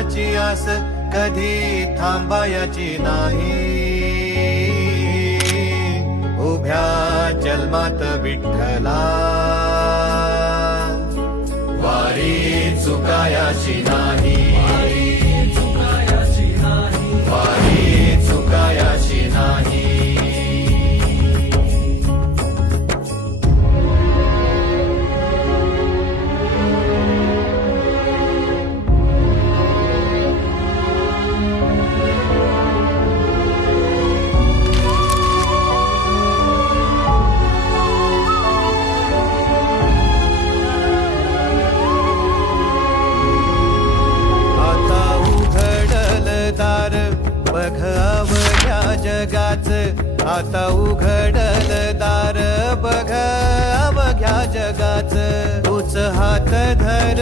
फळाची आस कधी थांबायची नाही. उभ्या जन्मात विठ्ठला वारी चुकायाची नाही. वारी चुकायाची नाही. बघ अवघ्या जगाच, आता उघडल दार बघ अवघ्या जगाच. तूच हात धर